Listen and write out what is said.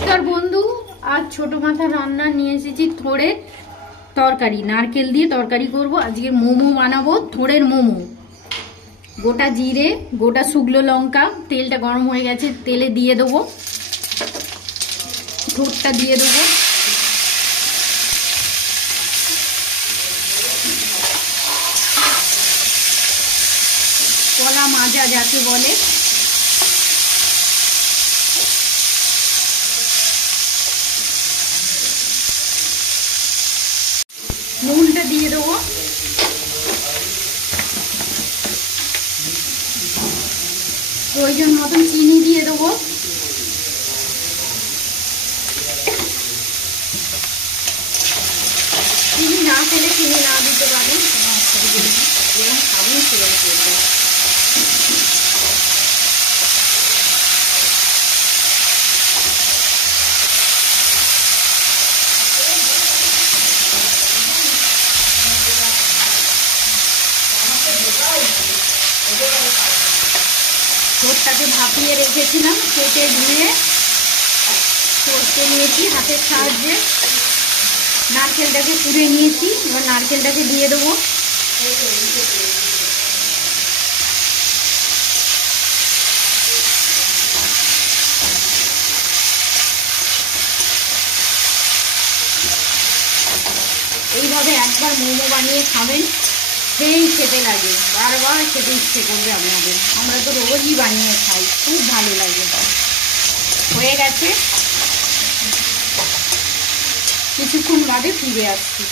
নমস্কার বন্ধু, আজ ছোট মাথা রান্না নিয়ে এসেছি থোড়ের তরকারি। নারকেল দিয়ে তরকারি করব। আজকে মোমো বানাবো, থোড়ের মোমো। গোটা জিরে, গোটা শুকনো লঙ্কা, তেলটা গরম হয়ে গেছে, তেলে দিয়ে দেবো, থোড়টা দিয়ে দেবো। কলা মাজা যাকে বলে, নুনটা দিয়ে দেবো, প্রয়োজন মতন চিনি দিয়ে দেবো, চিনি না খেলে চিনি না দিতে পারেন, যেরকম খাবেন সেরকম করবেন। ঠোঁটটাকে ভাপিয়ে রেখেছিলাম, কেটে ধুয়ে সরষে নিয়েছি হাতের সাহায্যে, নারকেলটাকে পুড়ে নিয়েছি। এবার নারকেলটাকে দিয়ে দেবো, এইভাবে একবার মোমো বানিয়ে খাবেন, সেই খেতে লাগে, বারবার খেতে ইচ্ছে করবে আপনাদের। আমরা তো রোজই বানিয়ে খাই, খুব ভালো লাগে। হয়ে গেছে, কিছুক্ষণ বাদে ফিরে আসছি।